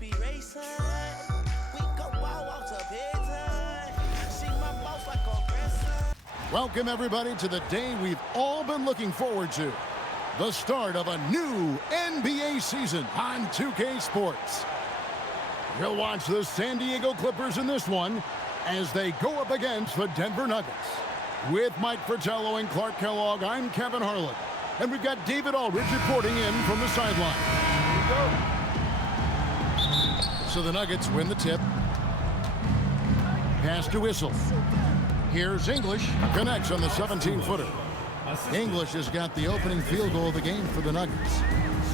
be racing. We go ball walks up here time. See my boss like a grandson. Welcome everybody to the day we've all been looking forward to. The start of a new NBA season on 2K Sports. You'll watch the San Diego Clippers in this one as they go up against the Denver Nuggets. With Mike Fratello and Clark Kellogg, I'm Kevin Harlan. And we've got David Aldridge reporting in from the sideline. So the Nuggets win the tip. Pass to Whistle. Here's English. Connects on the 17-footer. English has got the opening field goal of the game for the Nuggets.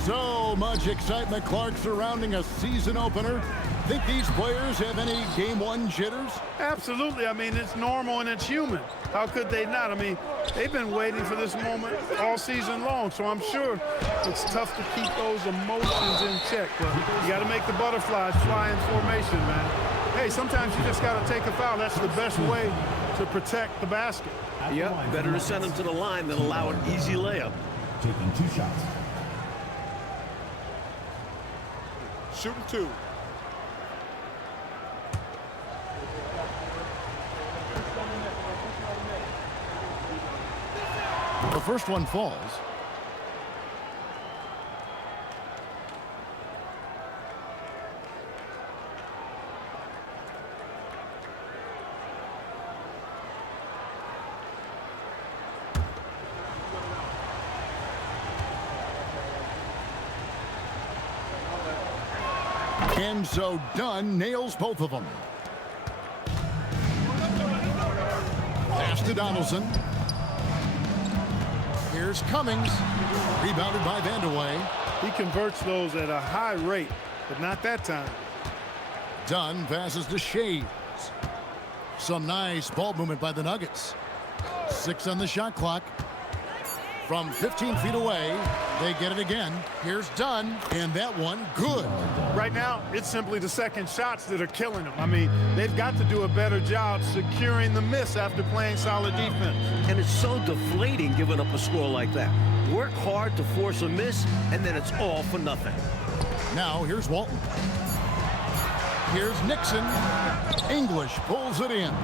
So much excitement, Clark, surrounding a season opener. Think these players have any game one jitters? Absolutely. I mean, it's normal and it's human. How could they not? I mean, they've been waiting for this moment all season long, so I'm sure it's tough to keep those emotions in check. But you got to make the butterflies fly in formation, man. Hey, sometimes you just got to take a foul. That's the best way to protect the basket. Yep, better to send them to the line than allow an easy layup. Taking 2 shots. Shooting 2. The first one falls. And so Dunn nails both of them. Pass to Donaldson. Here's Cummings. Rebounded by Vandeweghe. He converts those at a high rate, but not that time. Dunn passes to Shades. Some nice ball movement by the Nuggets. 6 on the shot clock. From 15 feet away, they get it again. Here's Dunn, and that one good. Right now, it's simply the second shots that are killing them. I mean, they've got to do a better job securing the miss after playing solid defense. And it's so deflating giving up a score like that. Work hard to force a miss, and then it's all for nothing. Now, here's Walton. Here's Nixon. English pulls it in.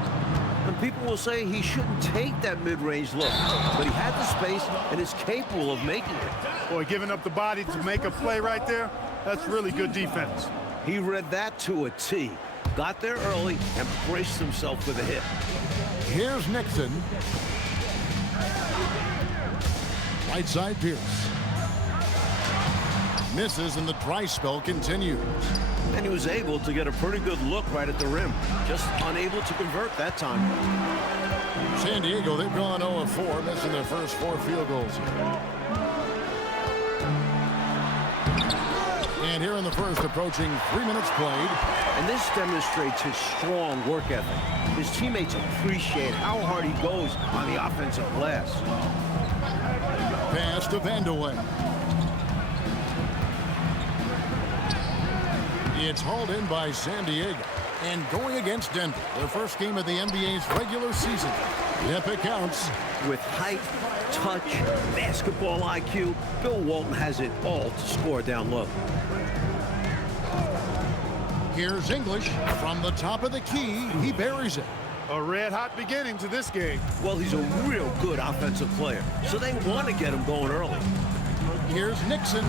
And people will say he shouldn't take that mid-range look, but he had the space and is capable of making it. Boy, giving up the body to make a play right there, that's really good defense. He read that to a T, got there early, and braced himself for the hit. Here's Nixon. Right side Pierce. Misses, and the dry spell continues. And he was able to get a pretty good look right at the rim. Just unable to convert that time. San Diego, they've gone 0-4, missing their first 4 field goals. And here in the first, approaching 3 minutes played. And this demonstrates his strong work ethic. His teammates appreciate how hard he goes on the offensive glass. Pass to Vandeweghe. It's hauled in by San Diego. And going against Denver, their first game of the NBA's regular season. If it counts. With height, touch, basketball IQ, Bill Walton has it all to score down low. Here's English. From the top of the key, he buries it. A red-hot beginning to this game. Well, he's a real good offensive player, so they want to get him going early. Here's Nixon.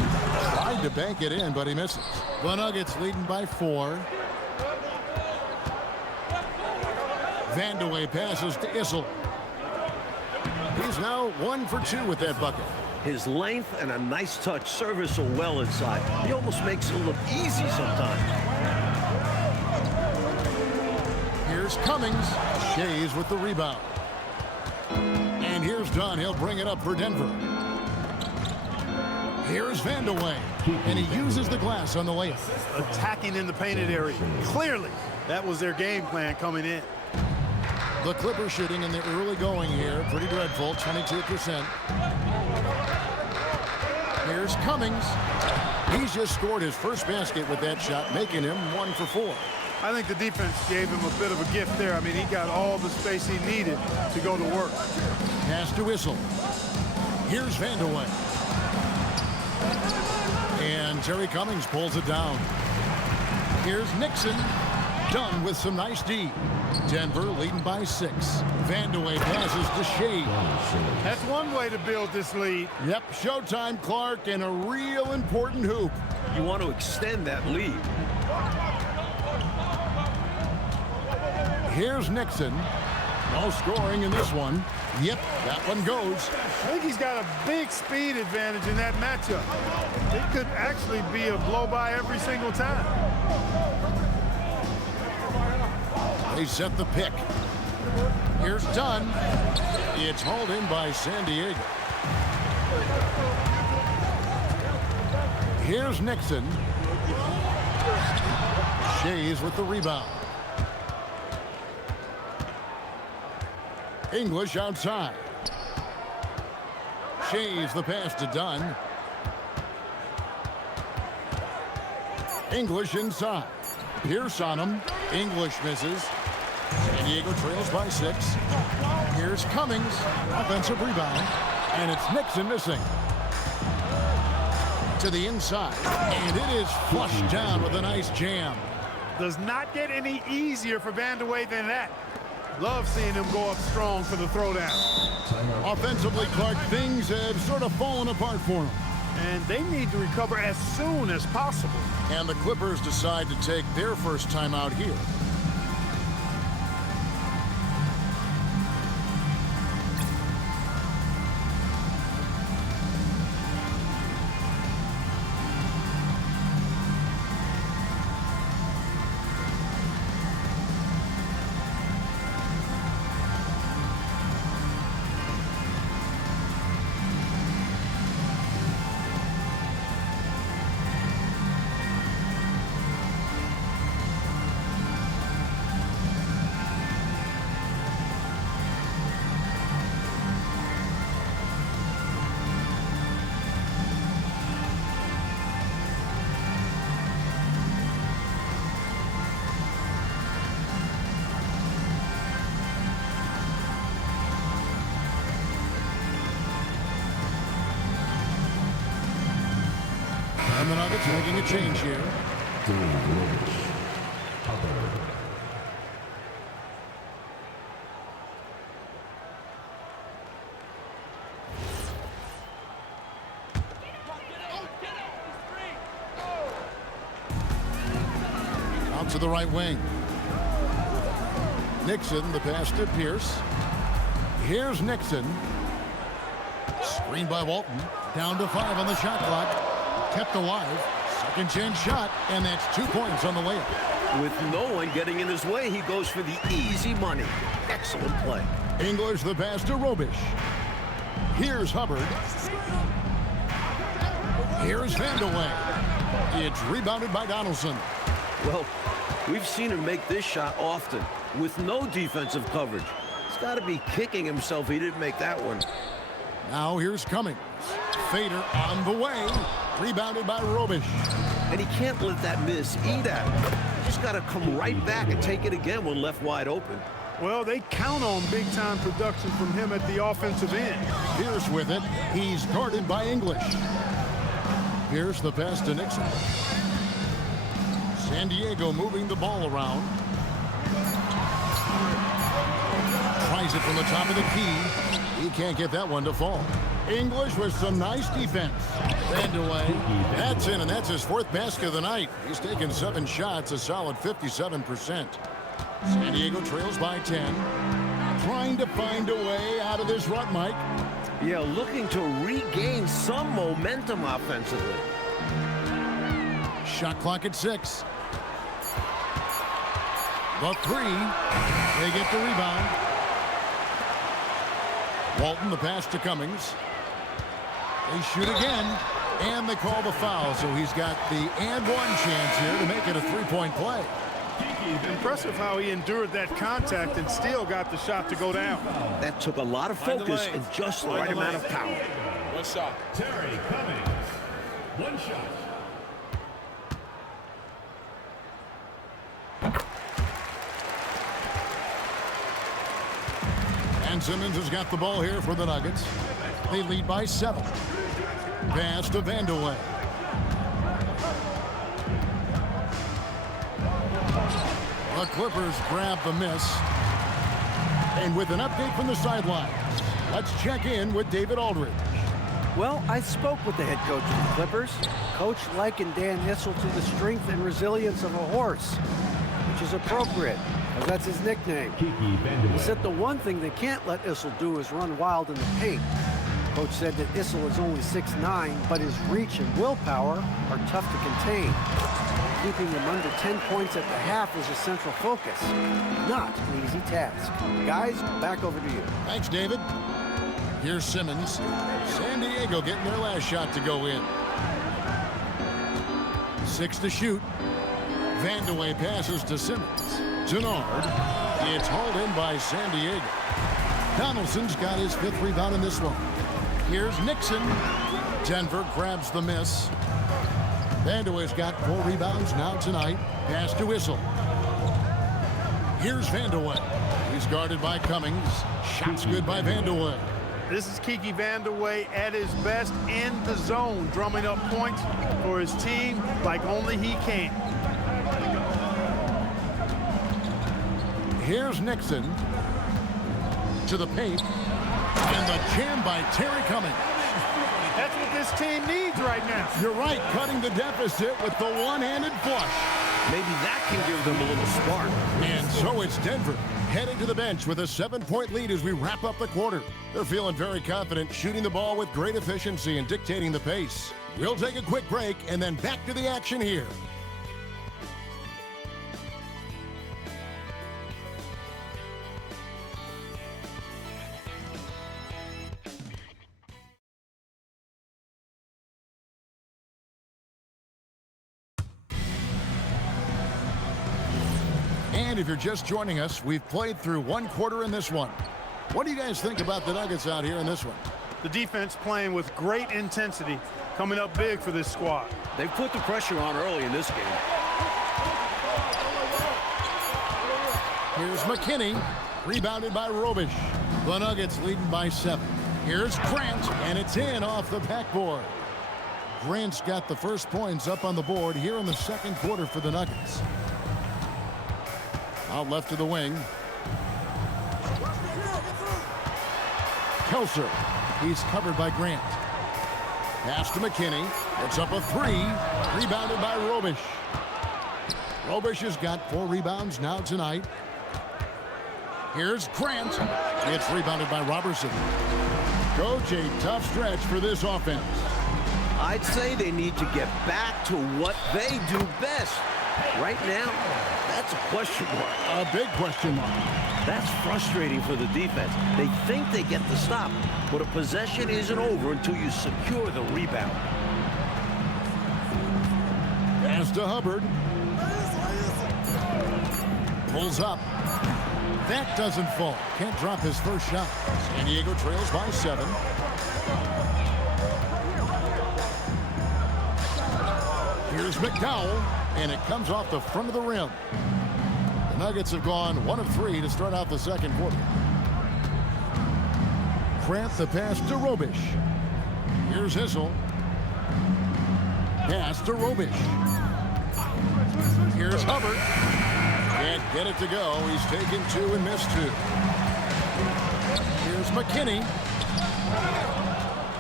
Tried to bank it in, but he misses. The Nuggets leading by 4. Vandeweghe passes to Issel. He's now 1 for 2 with that bucket. His length and a nice touch serve us so well inside. He almost makes it look easy sometimes. Here's Cummings. Shays with the rebound. And here's Dunn. He'll bring it up for Denver. Here's Vandeweghe, and he uses the glass on the layup. Attacking in the painted area. Clearly, that was their game plan coming in. The Clippers shooting in the early going here. Pretty dreadful, 22%. Here's Cummings. He's just scored his first basket with that shot, making him 1 for 4. I think the defense gave him a bit of a gift there. I mean, he got all the space he needed to go to work. Pass to Whistle. Here's Vandeweghe. And Terry Cummings pulls it down. Here's Nixon. Done with some nice D. Denver leading by 6. Vandeweghe passes to Shea. That's one way to build this lead. Yep, showtime, Clark, and a real important hoop. You want to extend that lead. Here's Nixon. No scoring in this one. Yep, that one goes. I think he's got a big speed advantage in that matchup. It could actually be a blow-by every single time. They set the pick. Here's Dunn. It's hauled in by San Diego. Here's Nixon. Shea's with the rebound. English outside. Shea's the pass to Dunn. English inside. Pierce on him. English misses. San Diego trails by 6. Here's Cummings. Offensive rebound. And it's Nixon missing. To the inside. And it is flushed down with a nice jam. Does not get any easier for Vandeweghe than that. Love seeing him go up strong for the throwdown. Offensively, Clark, things have sort of fallen apart for him. And they need to recover as soon as possible. And the Clippers decide to take their first time out here. And the Nuggets making a change here. Out to the right wing. Nixon, the pass to Pierce. Here's Nixon. Screen by Walton. Down to 5 on the shot clock. Kept alive. Second chance shot, and that's 2 points on the layup. With no one getting in his way, he goes for the easy money. Excellent play. English the pass to Robish. Here's Hubbard. Here's Vandeweghe. It's rebounded by Donaldson. Well, we've seen him make this shot often with no defensive coverage. He's got to be kicking himself he didn't make that one. Now here's Cummings. Fader on the way. Rebounded by Robish. And he can't let that miss eat at him. Just got to come right back and take it again when left wide open. Well, they count on big-time production from him at the offensive end. Pierce with it. He's guarded by English. Pierce the pass to Nixon. San Diego moving the ball around. Tries it from the top of the key. He can't get that one to fall. English with some nice defense. Vandeweghe. That's in, and that's his 4th basket of the night. He's taken 7 shots, a solid 57%. San Diego trails by 10. Trying to find a way out of this rut, Mike. Yeah, looking to regain some momentum offensively. Shot clock at 6. The 3. They get the rebound. Walton the pass to Cummings. They shoot again, and they call the foul, so he's got the and one chance here to make it a 3-point play. Impressive how he endured that contact and still got the shot to go down. That took a lot of focus and just the right amount of power. One shot. Terry Cummings. One shot. And Simmons has got the ball here for the Nuggets. They lead by 7. Pass to Vandeweghe. The Clippers grab the miss. And with an update from the sidelines, let's check in with David Aldridge. Well, I spoke with the head coach of the Clippers. Coach likened Dan Issel to the strength and resilience of a horse, which is appropriate, because that's his nickname. He said the one thing they can't let Issel do is run wild in the paint. Coach said that Issel is only 6'9", but his reach and willpower are tough to contain. Keeping him under 10 points at the half is a central focus. Not an easy task. Guys, back over to you. Thanks, David. Here's Simmons. San Diego getting their last shot to go in. 6 to shoot. Vandeweghe passes to Simmons. Denard. It's hauled in by San Diego. Donaldson's got his 5th rebound in this one. Here's Nixon. Denver grabs the miss. Vandeweghe's got 4 rebounds now tonight. Pass to Issel. Here's Vandeweghe. He's guarded by Cummings. Shots good by Vandeweghe. This is Kiki Vandeweghe at his best in the zone, drumming up points for his team like only he can. Here's Nixon to the paint, and the jam by Terry Cummings. That's what this team needs right now. You're right, cutting the deficit with the one-handed flush. Maybe that can give them a little spark. And so it's Denver heading to the bench with a 7-point lead as we wrap up the quarter. They're feeling very confident, shooting the ball with great efficiency and dictating the pace. We'll take a quick break and then back to the action here. And if you're just joining us, we've played through 1 quarter in this one. What do you guys think about the Nuggets out here in this one? The defense playing with great intensity, coming up big for this squad. They put the pressure on early in this game. Here's McKinney, rebounded by Robish. The Nuggets leading by 7. Here's Grant, and it's in off the backboard. Grant's got the first points up on the board here in the 2nd quarter for the Nuggets. Out left to the wing. Kelser. He's covered by Grant. Pass to McKinney. It's up a 3. Rebounded by Robish. Robish has got 4 rebounds now tonight. Here's Grant. It's rebounded by Robertson. Coach, a tough stretch for this offense. I'd say they need to get back to what they do best. Right now, that's a question mark. A big question mark. That's frustrating for the defense. They think they get the stop, but a possession isn't over until you secure the rebound. Pass to Hubbard. Pulls up. That doesn't fall. Can't drop his first shot. San Diego trails by 7. Here's McDowell, and it comes off the front of the rim. The Nuggets have gone 1 of 3 to start out the 2nd quarter. Grant the pass to Robish. Here's Issel. Pass to Robish. Here's Hubbard. Can't get it to go. He's taken 2 and missed 2. Here's McKinney.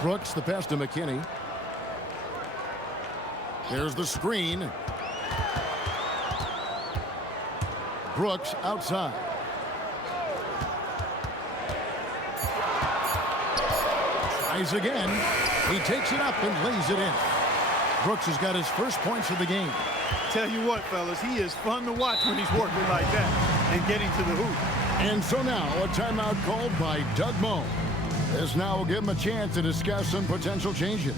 Brooks the pass to McKinney. There's the screen. Brooks outside. Tries again. He takes it up and lays it in. Brooks has got his first points of the game. Tell you what, fellas, he is fun to watch when he's working like that and getting to the hoop. And so now a timeout called by Doug Moe. This now will give him a chance to discuss some potential changes.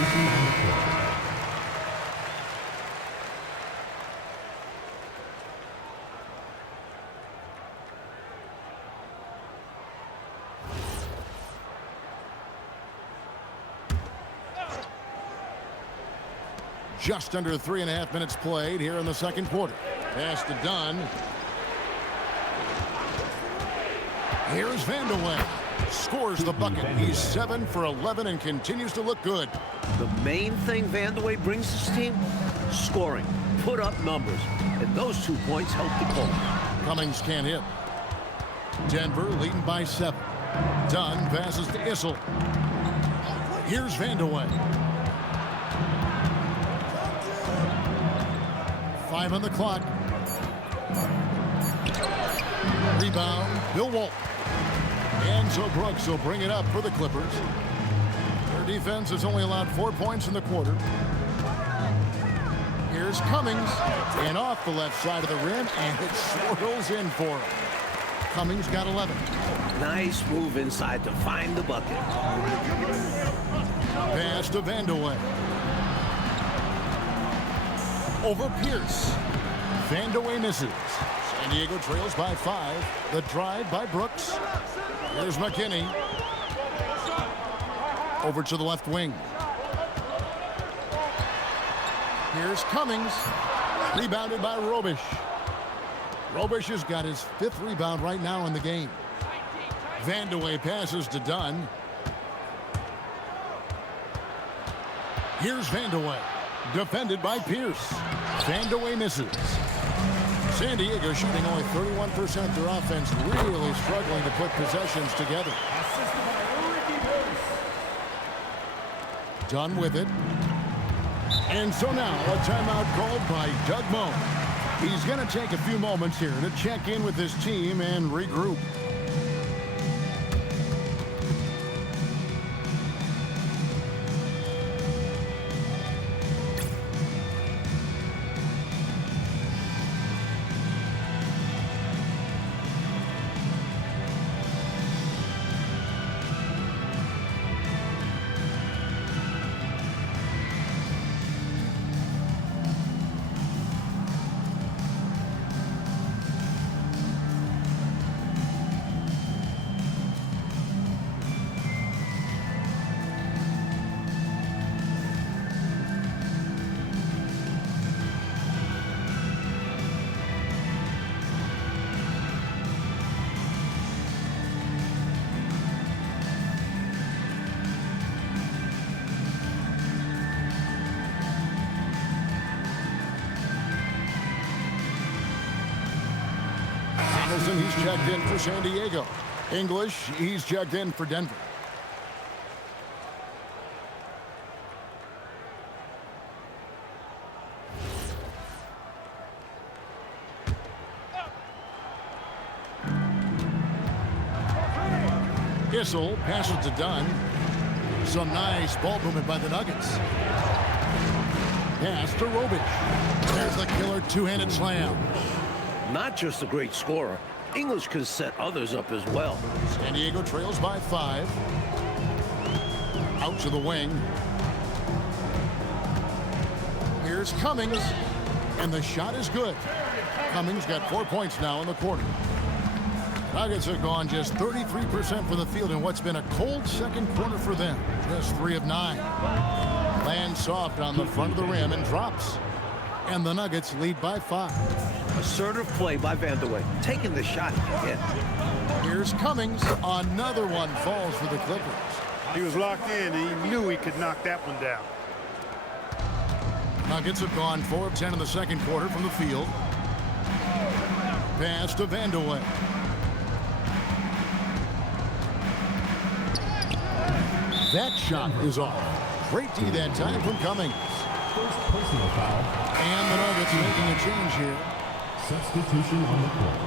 Substitution on the court. Just under 3.5 minutes played here in the second quarter. Pass to Dunn. Here's Vandeweghe. Scores the bucket. He's 7 for 11 and continues to look good. The main thing Vandeweghe brings this team? Scoring. Put up numbers. And those 2 points help the goal. Cummings can't hit. Denver leading by 7. Dunn passes to Issel. Here's Vandeweghe. 5 on the clock. Rebound, Bill Walton. And so Brooks will bring it up for the Clippers. Their defense has only allowed 4 points in the quarter. Here's Cummings. And off the left side of the rim, and it swirls in for him. Cummings got 11. Nice move inside to find the bucket. Pass to Vandeweghe. Over Pierce. Vandeweghe misses. San Diego trails by 5. The drive by Brooks. Here's McKinney. Over to the left wing. Here's Cummings. Rebounded by Robish. Robish has got his 5th rebound right now in the game. Vandeweghe passes to Dunn. Here's Vandeweghe. Defended by Pierce. Vandeweghe misses. San Diego shooting only 31%. Their offense really struggling to put possessions together. Done with it. And so now a timeout called by Doug Moe. He's going to take a few moments here to check in with his team and regroup. He's checked in for San Diego. English, he's checked in for Denver. Issel passes to Dunn. Some nice ball movement by the Nuggets. Pass to Robish. There's the killer two-handed slam. Not just a great scorer, English can set others up as well. San Diego trails by 5. Out to the wing. Here's Cummings. And the shot is good. Cummings got 4 points now in the quarter. Nuggets have gone just 33% from the field in what's been a cold second quarter for them. Just 3 of 9. Lands soft on the front of the rim and drops. And the Nuggets lead by 5. Assertive play by Vandeweghe, taking the shot he can get. Here's Cummings. Another one falls for the Clippers. He was locked in, and he knew he could knock that one down. Nuggets have gone 4 of 10 in the second quarter from the field. Pass to Vandeweghe. That shot is off. Great D that time from Cummings. First personal foul. And the Nuggets making a change here. Substitution on the court.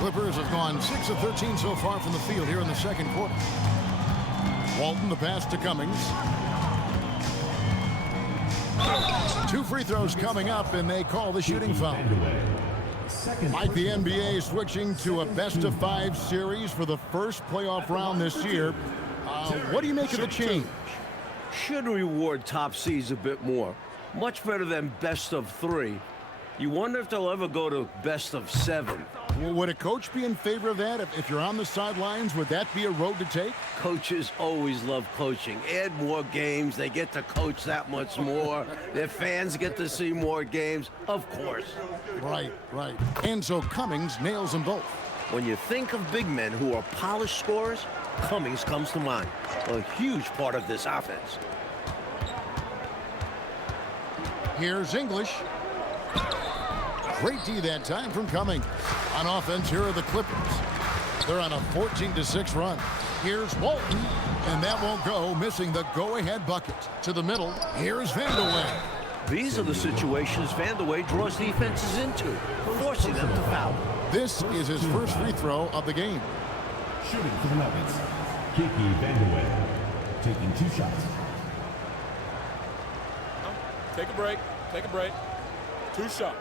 Clippers have gone 6 of 13 so far from the field here in the second quarter. Walton, the pass to Cummings. 2 free throws coming up, and they call the shooting foul. Like the NBA switching to a best-of-5 series for the first playoff round this year. What do you make of the change? Should reward top seeds a bit more. Much better than best of 3. You wonder if they'll ever go to best of 7. Well, would a coach be in favor of that? If you're on the sidelines, would that be a road to take? Coaches always love coaching. Add more games, they get to coach that much more. Their fans get to see more games, of course. Right. And so Cummings nails them both. When you think of big men who are polished scorers, Cummings comes to mind. A huge part of this offense. Here's English. Great D that time from Cummings. On offense, here are the Clippers. They're on a 14-6 run. Here's Walton, and that won't go, missing the go-ahead bucket. To the middle, here's Vandeweghe. These are the situations Vandeweghe draws defenses into, forcing them to foul. This is his first free throw of the game. Shooting for the Nuggets, Kiki Vandeweghe, taking 2 shots. Take a break. 2 shots.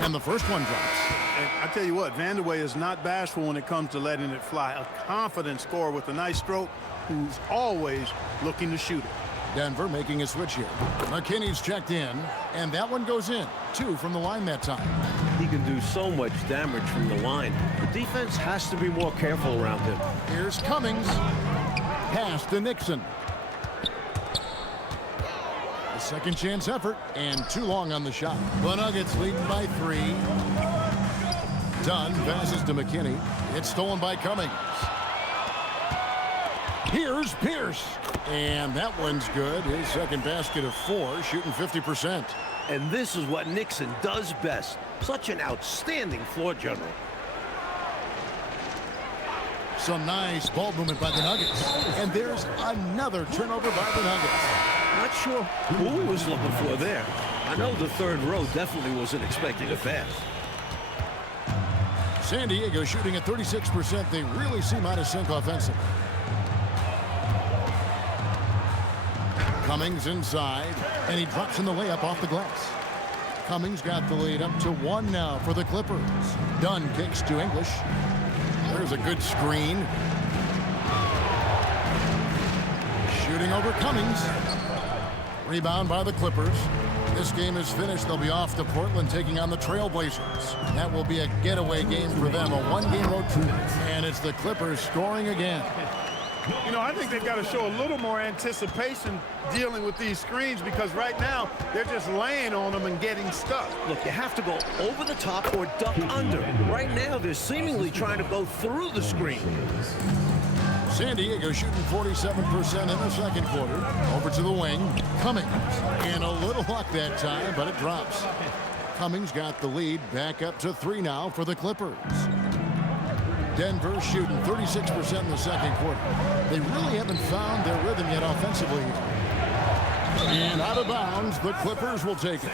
And the first one drops. And I tell you what, Vandeweghe is not bashful when it comes to letting it fly. A confident scorer with a nice stroke who's always looking to shoot it. Denver making a switch here. McKinney's checked in, and that one goes in. 2 from the line that time. He can do so much damage from the line. The defense has to be more careful around him. Here's Cummings. Pass to Nixon. A second chance effort, and too long on the shot. The Nuggets leading by 3. Dunn passes to McKinney. It's stolen by Cummings. Here's Pierce. And that one's good. His second basket of 4, shooting 50%. And this is what Nixon does best. Such an outstanding floor general. Some nice ball movement by the Nuggets. And there's another turnover by the Nuggets. Not sure who he was looking for there. I know the third row definitely wasn't expecting a pass. San Diego shooting at 36%. They really seem out of sync offensively. Cummings inside, and he drops in the layup off the glass. Cummings got the lead up to 1 now for the Clippers. Dunn kicks to English. There's a good screen. Shooting over Cummings. Rebound by the Clippers. This game is finished. They'll be off to Portland taking on the Trailblazers. That will be a getaway game for them, a 1-game road trip. And it's the Clippers scoring again. You know, I think they've got to show a little more anticipation dealing with these screens because right now they're just laying on them and getting stuck. Look, you have to go over the top or duck under. Right now, they're seemingly trying to go through the screen. San Diego shooting 47% in the second quarter. Over to the wing. Cummings. And a little luck that time, but it drops. Cummings got the lead back up to 3 now for the Clippers. Denver shooting 36% in the second quarter. They really haven't found their rhythm yet offensively. And out of bounds, the Clippers will take it.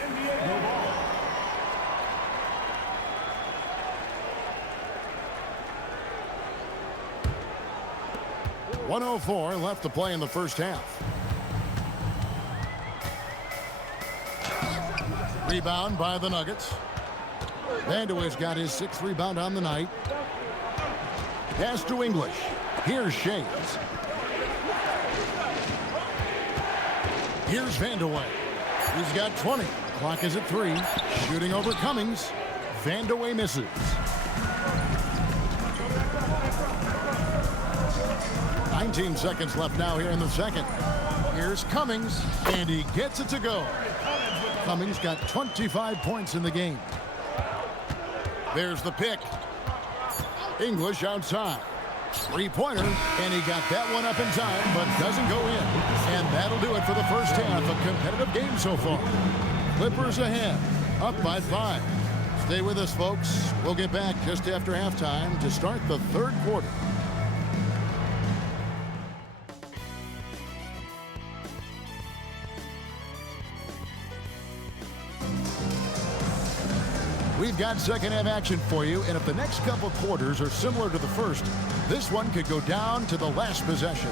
.104 left to play in the first half. Rebound by the Nuggets. Vandeweghe's got his 6th rebound on the night. Pass to English. Here's Shades. Here's Vandeweghe. He's got 20. Clock is at 3. Shooting over Cummings. Vandeweghe misses. .19 seconds left now here in the second. Here's Cummings, and he gets it to go. Cummings got 25 points in the game. There's the pick. English outside. 3-pointer, and he got that one up in time, but doesn't go in. And that'll do it for the first half. A competitive game so far. Clippers ahead, up by 5. Stay with us, folks. We'll get back just after halftime to start the third quarter. We've got second half action for you, and if the next couple quarters are similar to the first, this one could go down to the last possession.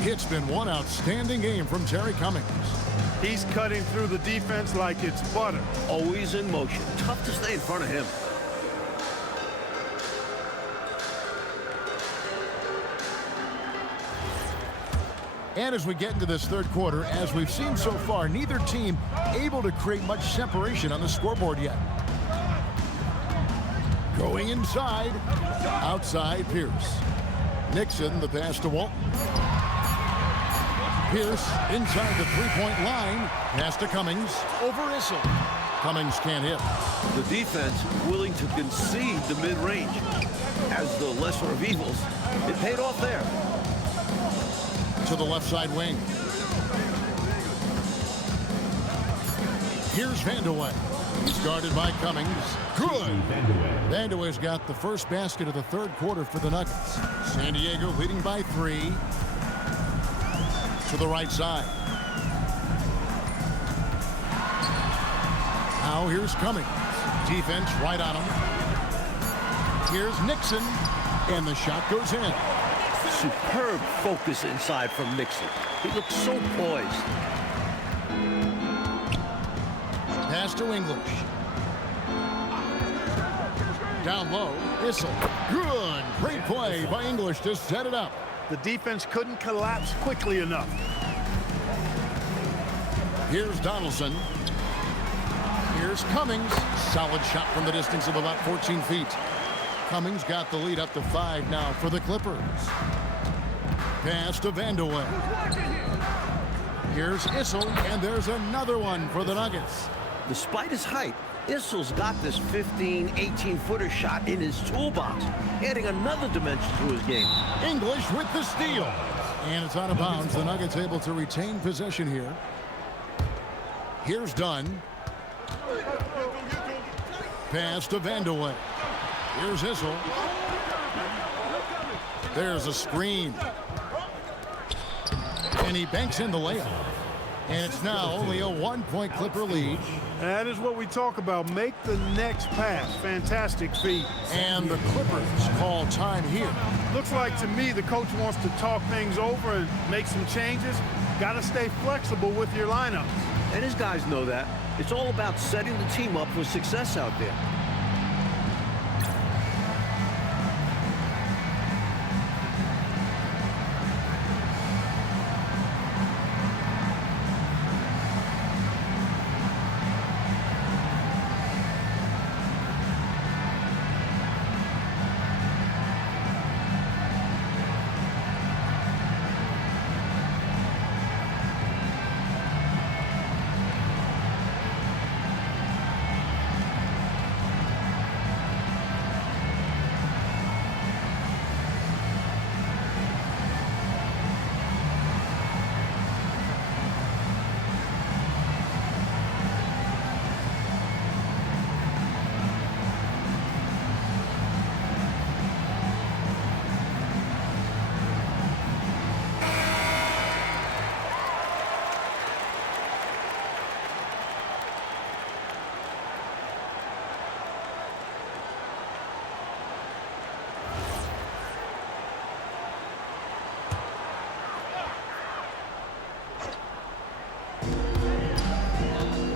It's been one outstanding game from Terry Cummings. He's cutting through the defense like it's butter. Always in motion. Tough to stay in front of him. And as we get into this third quarter, as we've seen so far, neither team able to create much separation on the scoreboard yet. Going inside, outside Pierce. Nixon, the pass to Walton. Pierce inside the three-point line. Pass to Cummings. Over Issel. Cummings can't hit. The defense willing to concede the mid-range as the lesser of evils. It paid off there. To the left side wing. Here's Vandeweghe. He's guarded by Cummings. Good. Vandeweghe's got the first basket of the third quarter for the Nuggets. San Diego leading by 3. To the right side. Now here's Cummings. Defense right on him. Here's Nixon. And the shot goes in. Superb focus inside from Nixon. He looks so poised. Pass to English. Down low, Issel. Good. Great play by English to set it up. The defense couldn't collapse quickly enough. Here's Donaldson. Here's Cummings. Solid shot from the distance of about 14 feet. Cummings got the lead up to 5 now for the Clippers. Pass to Vandeweghe. Here's Issel, and there's another one for the Nuggets. Despite his height, Issel's got this 15, 18-footer shot in his toolbox, adding another dimension to his game. English with the steal. And it's out of bounds. The Nuggets able to retain possession here. Here's Dunn. Pass to Vandeweghe. Here's Issel. There's a screen. And he banks in the layup. And it's now only a 1-point Clipper lead. That is what we talk about. Make the next pass. Fantastic feat. And the Clippers call time here. Looks like to me the coach wants to talk things over and make some changes. Got to stay flexible with your lineups. And his guys know that. It's all about setting the team up for success out there.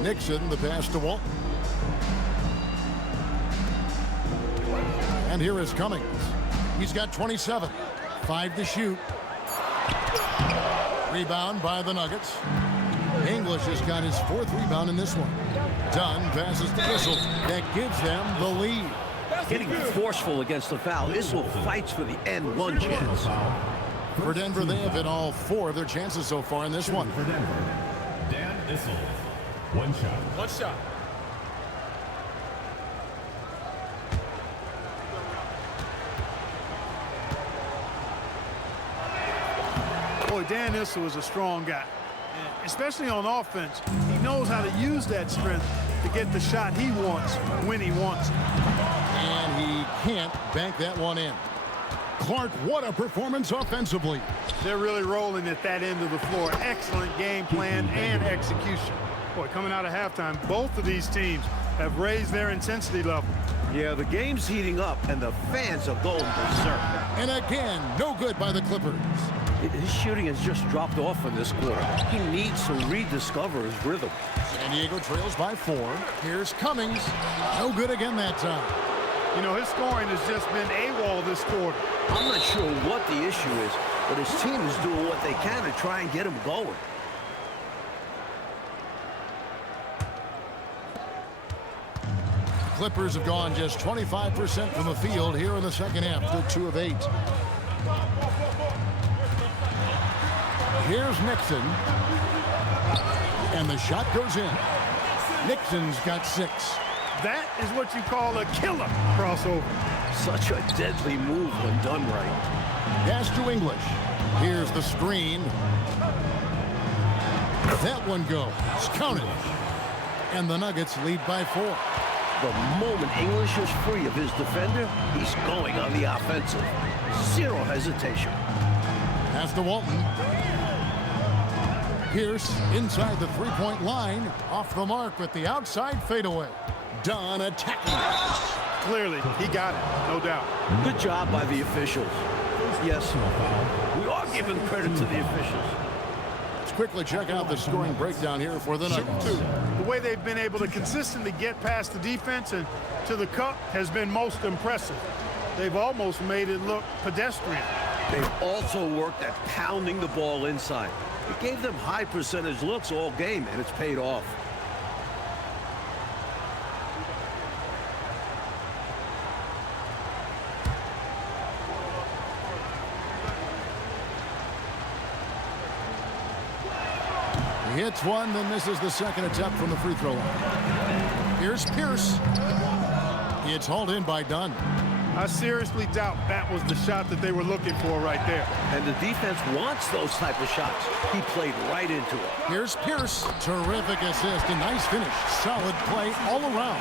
Nixon, the pass to Walton. And here is Cummings. He's got 27. 5 to shoot. Rebound by the Nuggets. English has got his 4th rebound in this one. Dunn passes to Issel. That gives them the lead. Getting forceful against the foul. Issel fights for the end one chance. For Denver, they have hit all 4 of their chances so far in this one. For Denver, Dan Issel. 1 shot. 1 shot. Boy, Dan Issel is a strong guy, especially on offense. He knows how to use that strength to get the shot he wants when he wants it. And he can't bank that one in. Clark, what a performance offensively. They're really rolling at that end of the floor. Excellent game plan and execution. Boy, coming out of halftime, both of these teams have raised their intensity level. Yeah, the game's heating up, and the fans are going berserk. And again, no good by the Clippers. His shooting has just dropped off in this quarter. He needs to rediscover his rhythm. San Diego trails by 4. Here's Cummings. No good again that time. You know, his scoring has just been AWOL this quarter. I'm not sure what the issue is, but his team is doing what they can to try and get him going. Clippers have gone just 25% from the field here in the second half. They're 2 of 8. Here's Nixon. And the shot goes in. Nixon's got 6. That is what you call a killer crossover. Such a deadly move when done right. Pass to English. Here's the screen. That one goes. Counted. And the Nuggets lead by 4. The moment English is free of his defender, he's going on the offensive. Zero hesitation. Pass to Walton. Pierce inside the three-point line. Off the mark with the outside fadeaway. Dunn attacking. Clearly, he got it, no doubt. Good job by the officials. Yes, we are giving credit to the officials. Let's quickly check out the scoring breakdown here for the Nuggets. The way they've been able to consistently get past the defense and to the cup has been most impressive. They've almost made it look pedestrian. They've also worked at pounding the ball inside. It gave them high percentage looks all game, and it's paid off. He hits one, then misses the second attempt from the free throw line. Here's Pierce. It's hauled in by Dunn. I seriously doubt that was the shot that they were looking for right there. And the defense wants those type of shots. He played right into it. Here's Pierce. Terrific assist and nice finish. Solid play all around.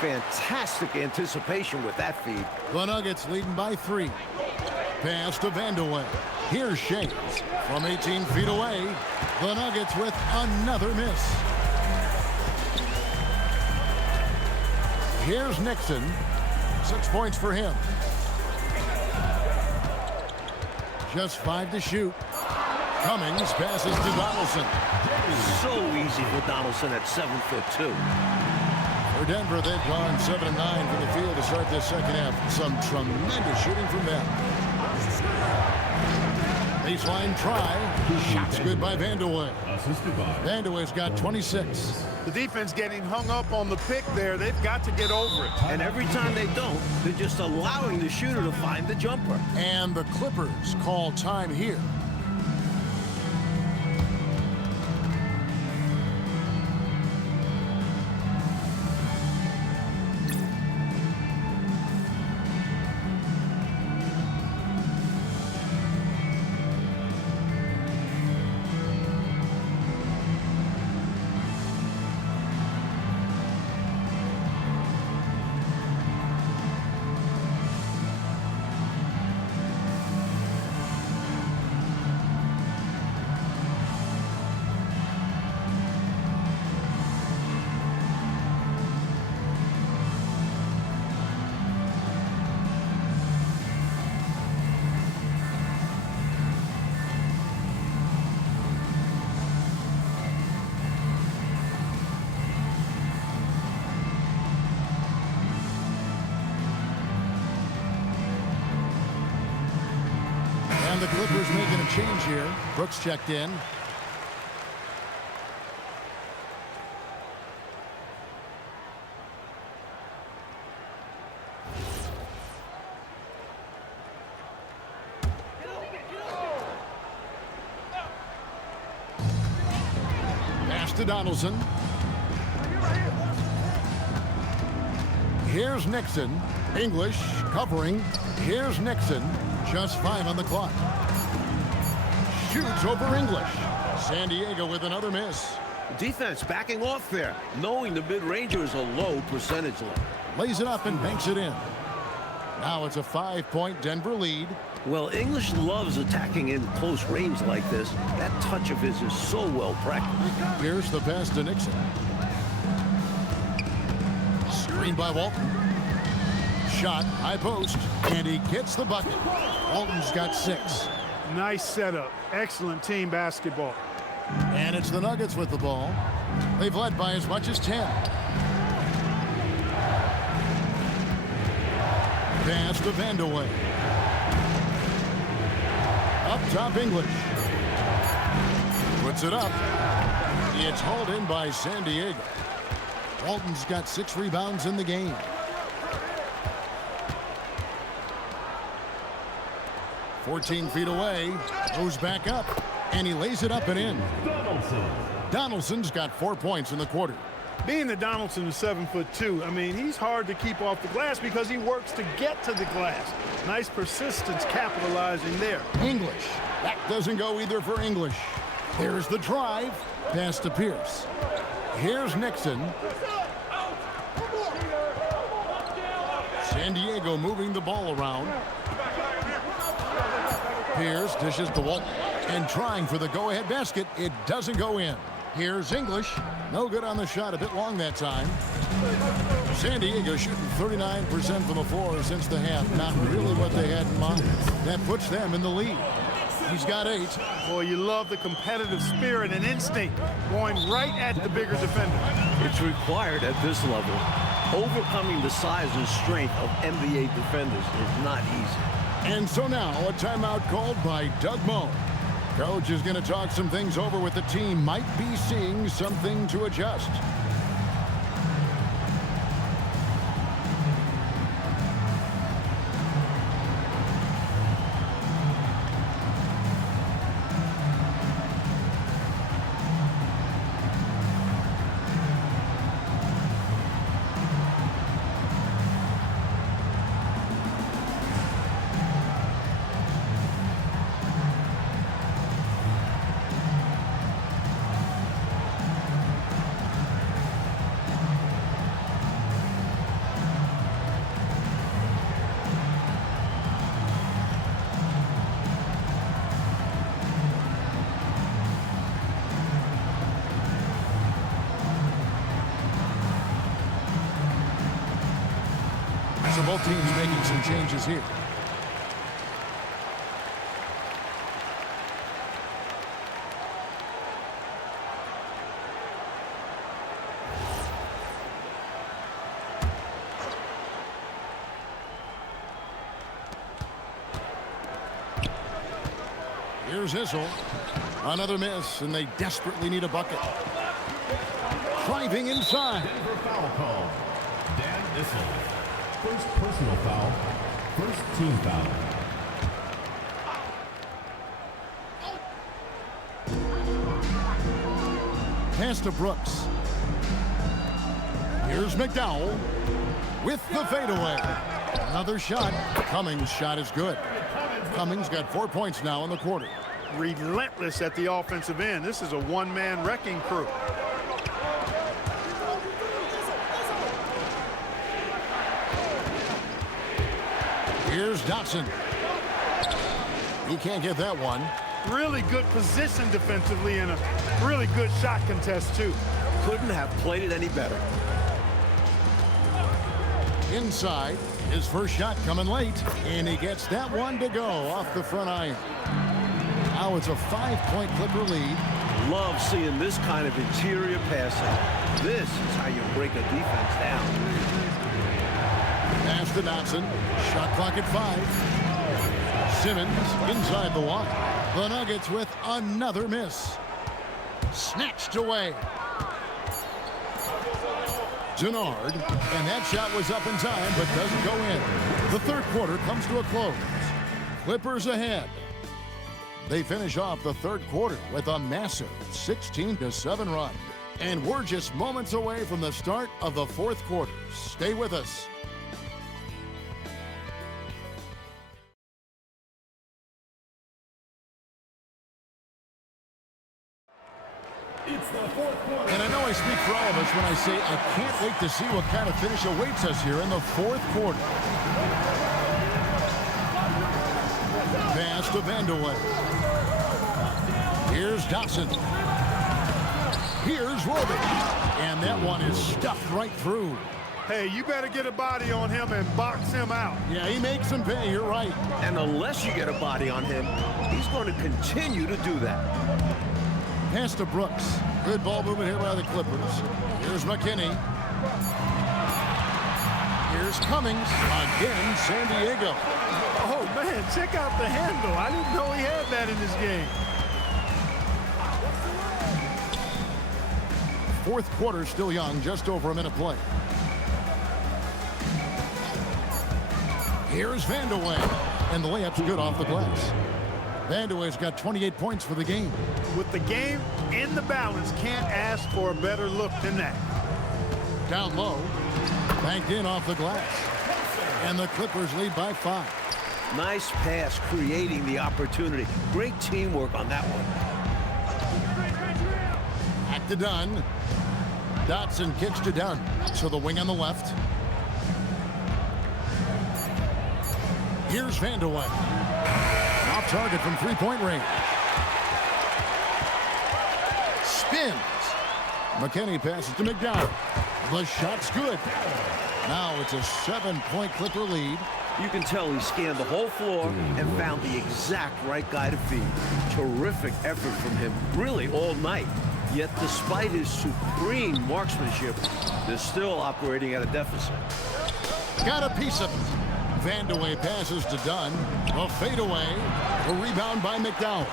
Fantastic anticipation with that feed. The Nuggets leading by 3. Pass to Vandeweghe. Here's Shades. From 18 feet away, the Nuggets with another miss. Here's Nixon. 6 points for him. Just 5 to shoot. Cummings passes to Donaldson. So easy for Donaldson at 7'2". For Denver, they've gone 7 of 9 from the field to start this second half. Some tremendous shooting from them. Baseline try. Shots good by Vandeweghe. Vandeweghe's got 26. The defense getting hung up on the pick there. They've got to get over it. And every time they don't, they're just allowing the shooter to find the jumper. And the Clippers call time here. The Clippers making a change here. Brooks checked in. Pass to Donaldson. Here's Nixon. English covering. Here's Nixon. Just 5 on the clock. Shoots over English. San Diego with another miss. Defense backing off there, knowing the mid-ranger is a low percentage level. Lays it up and banks it in. Now it's a 5-point Denver lead. Well, English loves attacking in close range like this. That touch of his is so well practiced. Here's the pass to Nixon. Screen by Walton. Shot, high post, and he gets the bucket. Walton's got 6. Nice setup. Excellent team basketball. And it's the Nuggets with the ball. They've led by as much as 10. Pass to Vandeweghe. Up Up top, English. Puts it up. It's hauled in by San Diego. Walton's got 6 rebounds in the game. "14 feet away, goes back up, and he lays it up and in. Donaldson's got 4 points in the quarter. Being that Donaldson is 7'2", I mean, he's hard to keep off the glass because he works to get to the glass. Nice persistence capitalizing there. English. That doesn't go either for English. There's the drive. Pass to Pierce. Here's Nixon. San Diego moving the ball around. Pierce dishes to Walton. And trying for the go-ahead basket. It doesn't go in. Here's English. No good on the shot. A bit long that time. San Diego shooting 39% from the floor since the half. Not really what they had in mind. That puts them in the lead. He's got 8. Boy, you love the competitive spirit and instinct going right at the bigger defender. It's required at this level. Overcoming the size and strength of NBA defenders is not easy. And so now a timeout called by Doug Moe. Coach is going to talk some things over with the team. Might be seeing something to adjust. So both teams making some changes here. Here's Issel. Another miss, and they desperately need a bucket. Driving inside. Denver foul call. Dan Issel. First personal foul. First team foul. Pass to Brooks. Here's McDowell with the fadeaway. Another shot. Cummings' shot is good. Cummings got 4 points now in the quarter. Relentless at the offensive end. This is a one-man wrecking crew. Here's Dotson. He can't get that one. Really good position defensively and a really good shot contest, too. Couldn't have played it any better. Inside, his first shot coming late, and he gets that one to go off the front iron. Now it's a 5-point Clipper lead. Love seeing this kind of interior passing. This is how you break a defense down. Pass to Dotson. Shot clock at 5. Simmons inside the line. The Nuggets with another miss. Snatched away. Denard, and that shot was up in time, but doesn't go in. The third quarter comes to a close. Clippers ahead. They finish off the third quarter with a massive 16-7 run. And we're just moments away from the start of the fourth quarter. Stay with us. It's the fourth quarter. And I know I speak for all of us when I say I can't wait to see what kind of finish awaits us here in the fourth quarter. Pass to Vandeweghe. Here's Dotson. Here's Robic. And that one is stuffed right through. Hey, you better get a body on him and box him out. Yeah, he makes him pay. You're right. And unless you get a body on him, he's going to continue to do that. Pass to Brooks. Good ball movement here by the Clippers. Here's McKinney. Here's Here's Cummings. Again, San Diego. Oh, man, check out the handle. I didn't know he had that in this game. Fourth quarter still young, just over a minute play. Here's Vandeweghe, and the layup's good off the glass. Vandeweghe's got 28 points for the game. With the game in the balance, can't ask for a better look than that. Down low, banked in off the glass. And the Clippers lead by 5. Nice pass, creating the opportunity. Great teamwork on that one. Back to Dunn. Dotson kicks to Dunn. So the wing on the left. Here's Vandeweghe. Off target from three-point range. Spins. McKinney passes to McDowell. The shot's good. Now it's a 7-point Clipper lead. You can tell he scanned the whole floor and found the exact right guy to feed. Terrific effort from him, really all night. Yet despite his supreme marksmanship, they're still operating at a deficit. Got a piece of it. Vandeweghe passes to Dunn. A fadeaway. A rebound by McDowell.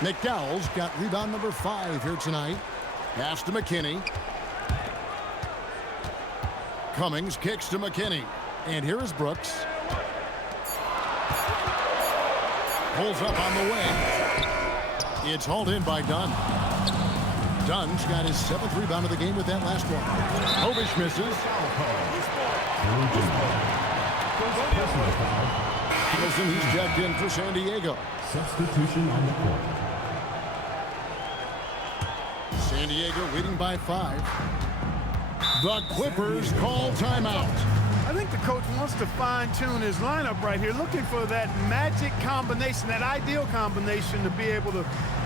McDowell's got rebound number 5 here tonight. Pass to McKinney. Cummings kicks to McKinney. And here is Brooks. Pulls up on the wing. It's hauled in by Dunn. Dunn's got his 7th rebound of the game with that last one. Hovish misses. Nicholson, he's checked in for San Diego. Substitution on the court. San Diego leading by 5. The Clippers call timeout. I think the coach wants to fine-tune his lineup right here, looking for that magic combination, that ideal combination to be able to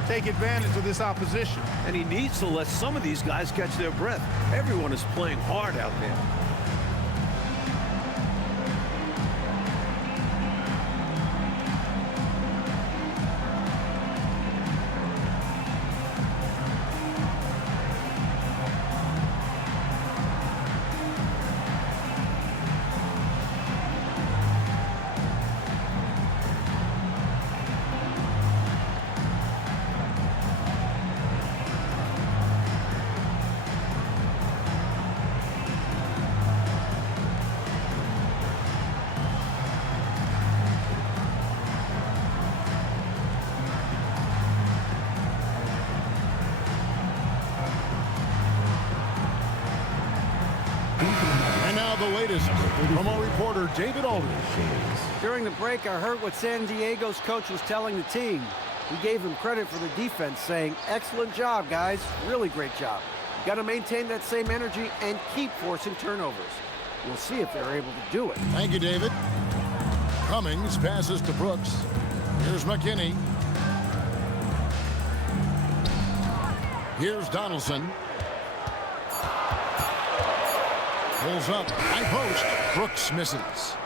take advantage of this opposition. And he needs to let some of these guys catch their breath. Everyone is playing hard out there. And now the latest from our reporter, David Aldridge. During the break, I heard what San Diego's coach was telling the team. He gave him credit for the defense, saying, excellent job, guys. Really great job. You got to maintain that same energy and keep forcing turnovers. We'll see if they're able to do it. Thank you, David. Cummings passes to Brooks. Here's McKinney. Here's Donaldson. Pulls up, high post. Brooks misses.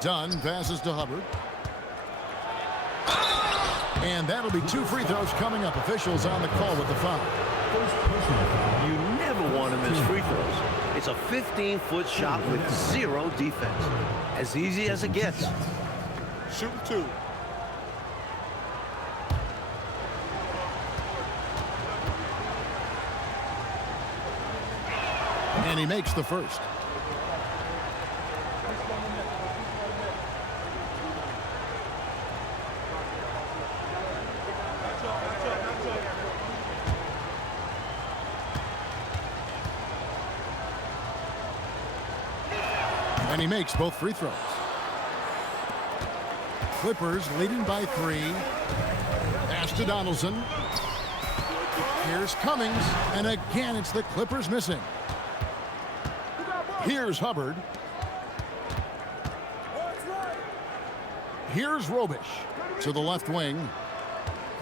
Dunn passes to Hubbard. And that'll be 2 free throws coming up. Officials on the call with the foul. You never want to miss free throws. It's a 15-foot shot with 0 defense. As easy as it gets. Shooting 2. And he makes the first. And he makes both free throws. Clippers leading by 3. Pass to Donaldson. Here's Cummings. And again, it's the Clippers missing. Here's Hubbard. Here's Robish to the left wing.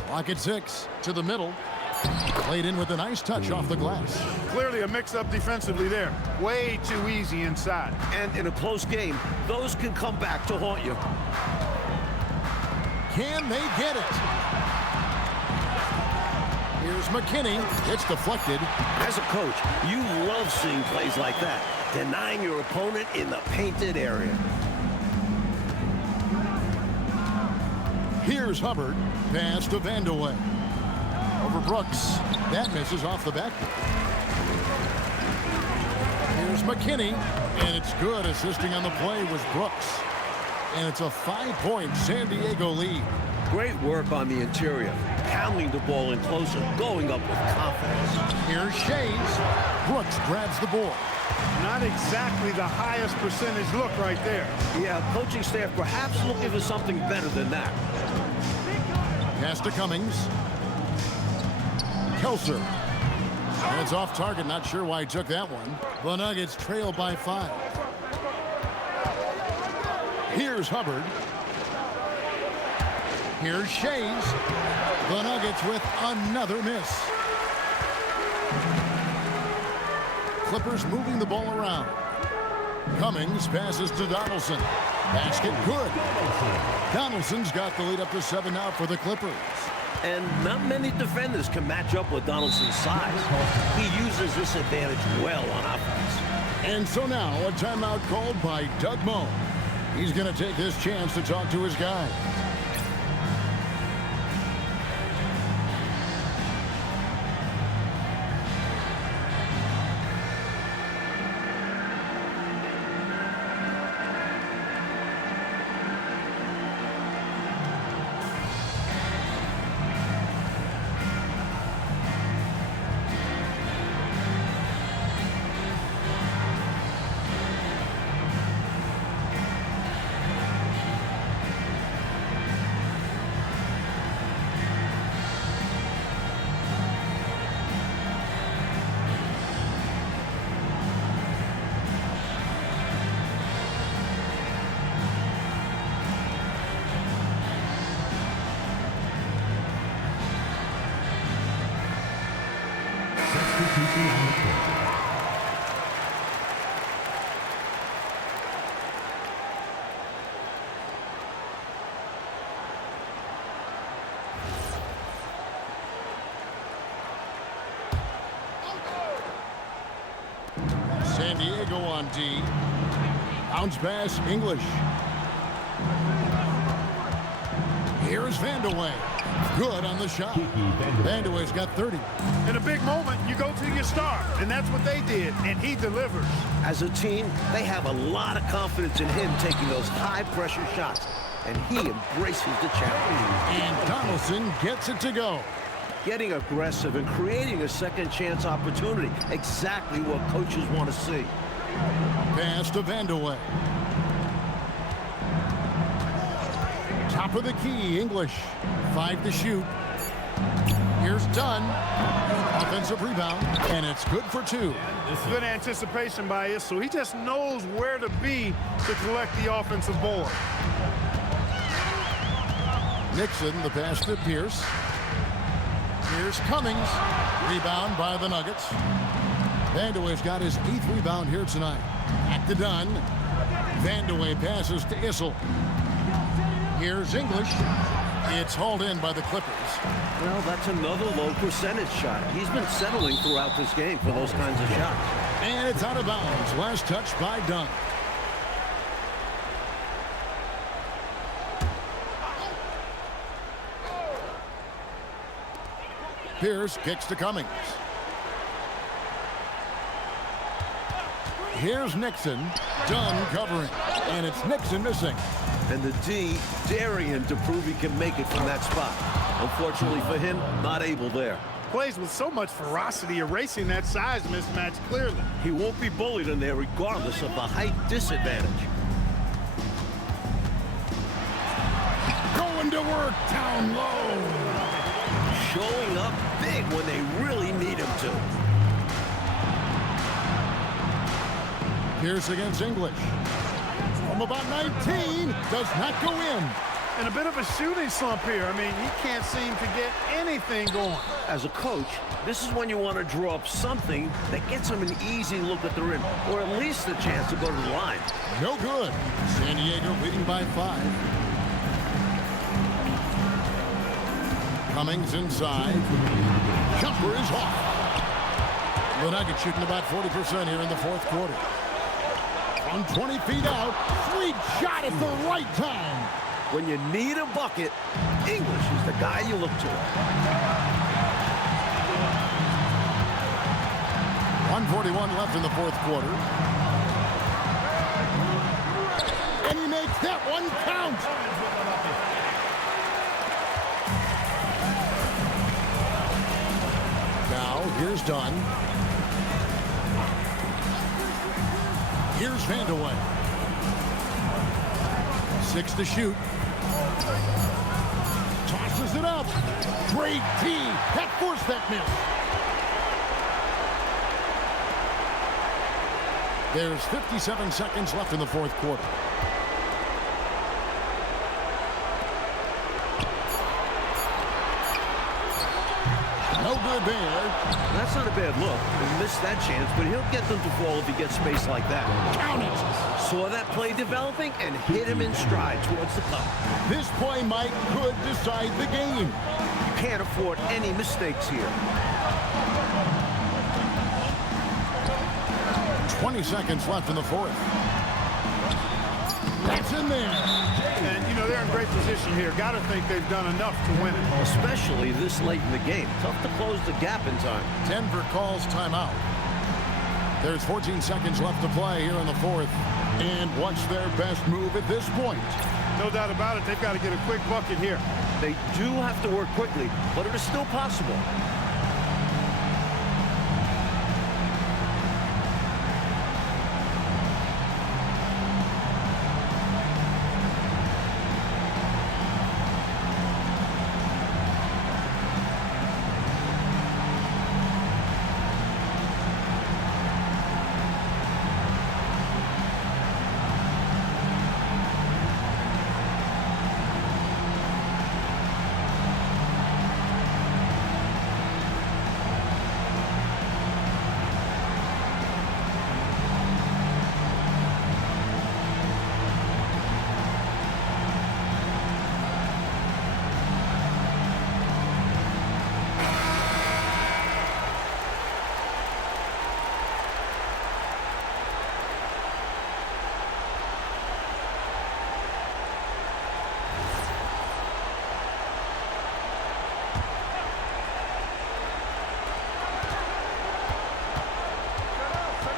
Clock at 6 to the middle. Played in with a nice touch off the glass. Clearly a mix-up defensively there. Way too easy inside. And in a close game, those can come back to haunt you. Can they get it? Here's Here's McKinney. It's deflected. As a coach, you love seeing plays like that, denying your opponent in the painted area. Here's Hubbard. Pass to Vandeweghe. Over Brooks. That misses off the backboard. Here's McKinney. And it's good. Assisting on the play was Brooks. And it's a 5-point San Diego lead. Great work on the interior, pounding the ball in closer, going up with confidence. Here's Shays. Brooks grabs the ball. Not exactly the highest percentage look right there. Yeah, coaching staff perhaps looking for something better than that. Pass to Cummings. Kelser. And it's off target. Not sure why he took that one. The Nuggets trail by 5. Here's Hubbard. Here's Shays. The Nuggets with another miss. Clippers moving the ball around. Cummings passes to Donaldson. Basket good. Donaldson's got the lead up to 7 now for the Clippers. And not many defenders can match up with Donaldson's size. He uses this advantage well on offense. And so now a timeout called by Doug Moe. He's going to take this chance to talk to his guys. San Diego on D. Bounce pass, English. Here's Vandeweghe. Good on the shot. Vandeweghe's got 30. In a big moment, you go to your star, and that's what they did, and he delivers. As a team, they have a lot of confidence in him taking those high-pressure shots, and he embraces the challenge. And Donaldson gets it to go. Getting aggressive and creating a second-chance opportunity, exactly what coaches want to see. Pass to Vandeweghe. Top of the key, English. 5 to shoot. Here's Dunn. Offensive rebound, and it's good for 2. Good anticipation by Issel. He just knows where to be to collect the offensive board. Nixon, the pass to Pierce. Here's Cummings. Rebound by the Nuggets. Vandeweghe's got his 8th rebound here tonight. Back to Dunn. Vandeweghe passes to Issel. Here's English. It's hauled in by the Clippers. Well, that's another low percentage shot. He's been settling throughout this game for those kinds of shots. And it's out of bounds. Last touch by Dunn. Pierce kicks to Cummings. Here's Nixon. Dunn covering. And it's Nixon missing. And the D daring him to prove he can make it from that spot. Unfortunately for him, not able there. Plays with so much ferocity, erasing that size mismatch clearly. He won't be bullied in there regardless of the height disadvantage. Going to work down low. Showing up big when they really need him to. Pierce against English. From about 19, does not go in. And a bit of a shooting slump here. I mean, he can't seem to get anything going. As a coach, this is when you want to draw up something that gets him an easy look at the rim, or at least a chance to go to the line. No good. San Diego leading by 5. Cummings inside. Jumper is off. The Nuggets shooting about 40% here in the fourth quarter. From 20 feet out, sweet shot at the right time. When you need a bucket, English is the guy you look to. 1:41 left in the fourth quarter. And he makes that one count. Now, here's Dunn. Here's Vandeweghe. 6 to shoot. Tosses it up. Great D. That forced that miss. There's 57 seconds left in the fourth quarter. No good there. That's not a bad look. He missed that chance, but he'll get them to fall if he gets space like that. Count it. Saw that play developing and hit him in stride towards the cup. This play could decide the game. You can't afford any mistakes here. 20 seconds left in the fourth. That's in there. And, you know, they're in great position here. Got to think they've done enough to win it. Especially this late in the game. Tough to close the gap in time. Denver calls timeout. There's 14 seconds left to play here in the fourth. And what's their best move at this point? No doubt about it. They've got to get a quick bucket here. They do have to work quickly, but it is still possible.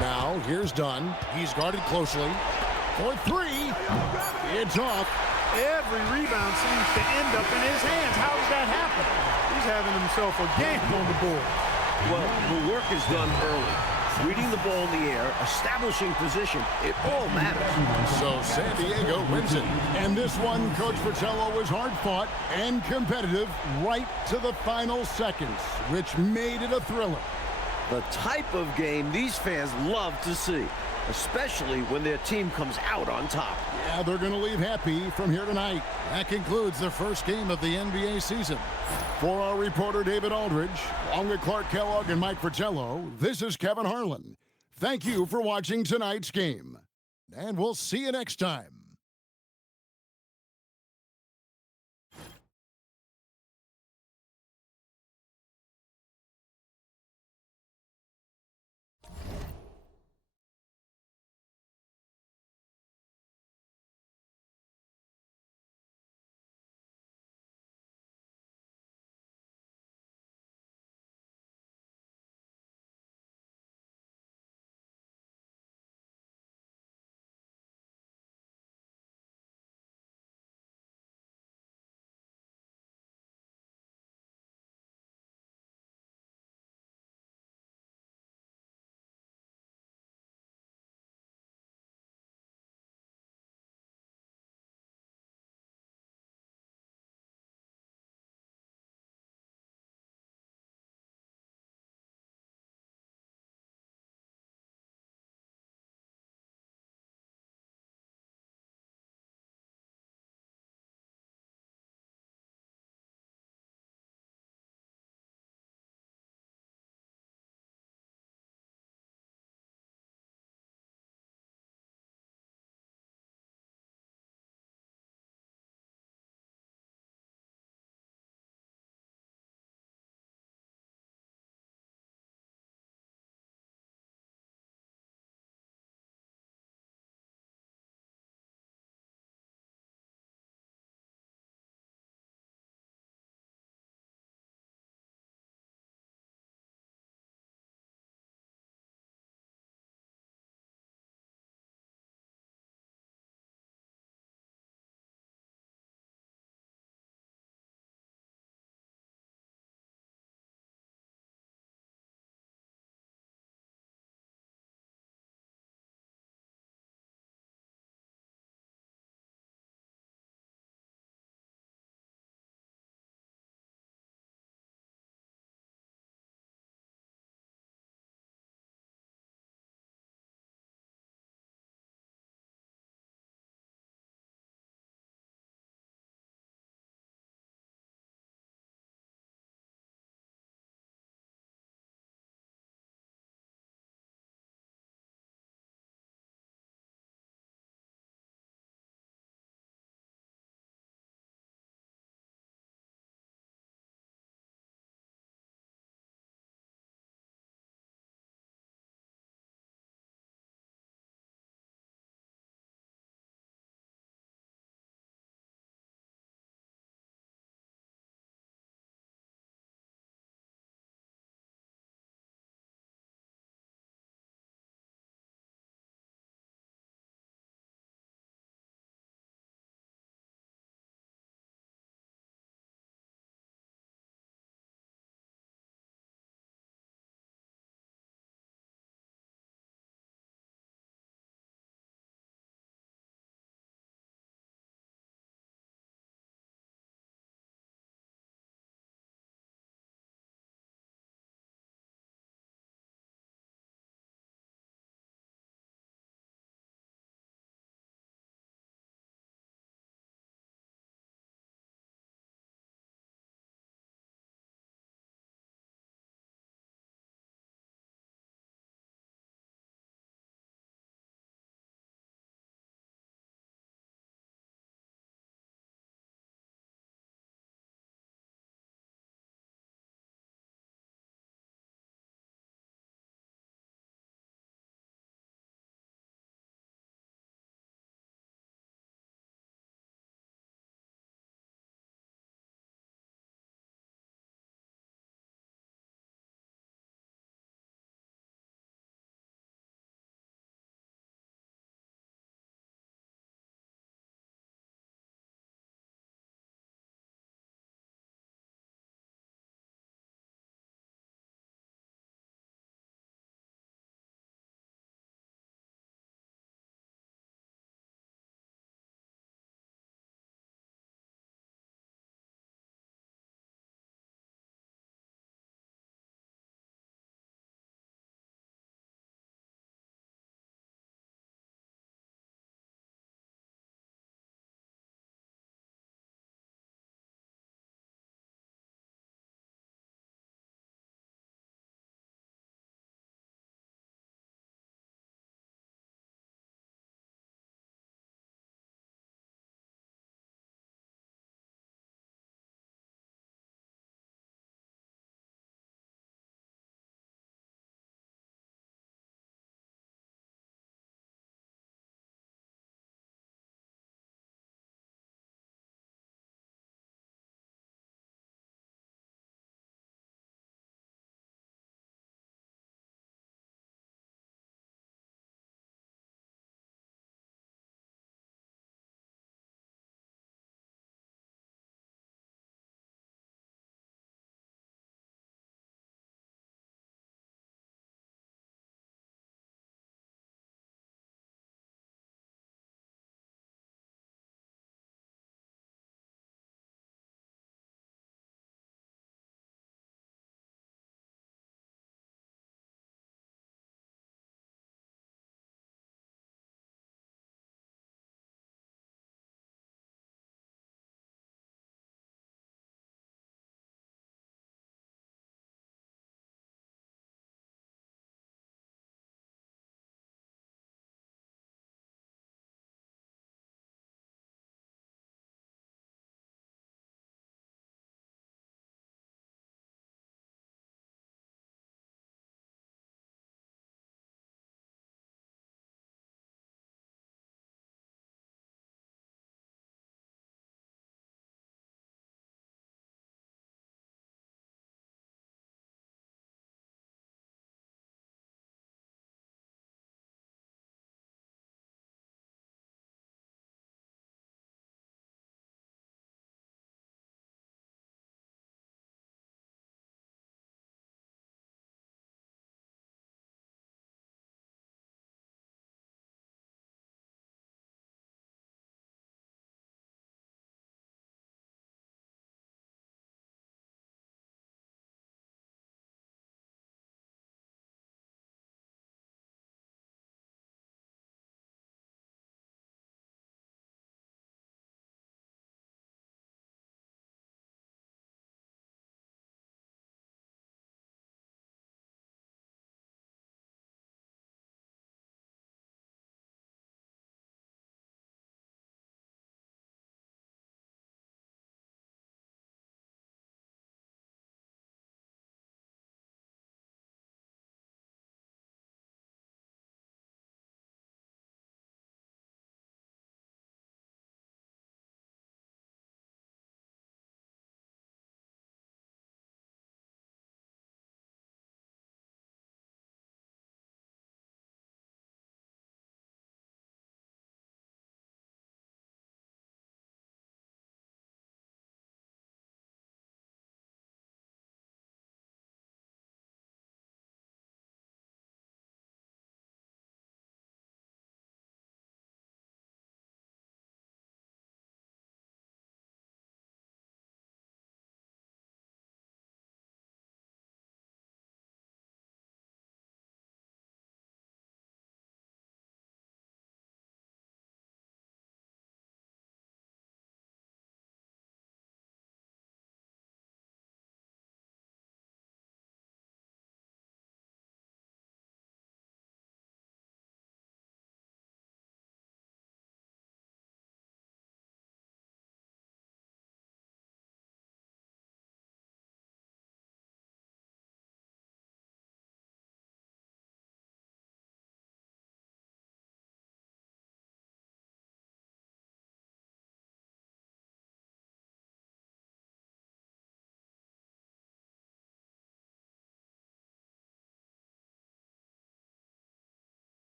Now, here's Dunn. He's guarded closely. For three. It's off. Every rebound seems to end up in his hands. How does that happen? He's having himself a game on the board. Well, the work is done early. Reading the ball in the air, establishing position, it all matters. So San Diego wins it. And this one, Coach Fratello, was hard-fought and competitive right to the final seconds, which made it a thriller. The type of game these fans love to see, especially when their team comes out on top. Yeah, they're going to leave happy from here tonight. That concludes the first game of the NBA season. For our reporter, David Aldridge, along with Clark Kellogg and Mike Fratello, this is Kevin Harlan. Thank you for watching tonight's game. And we'll see you next time.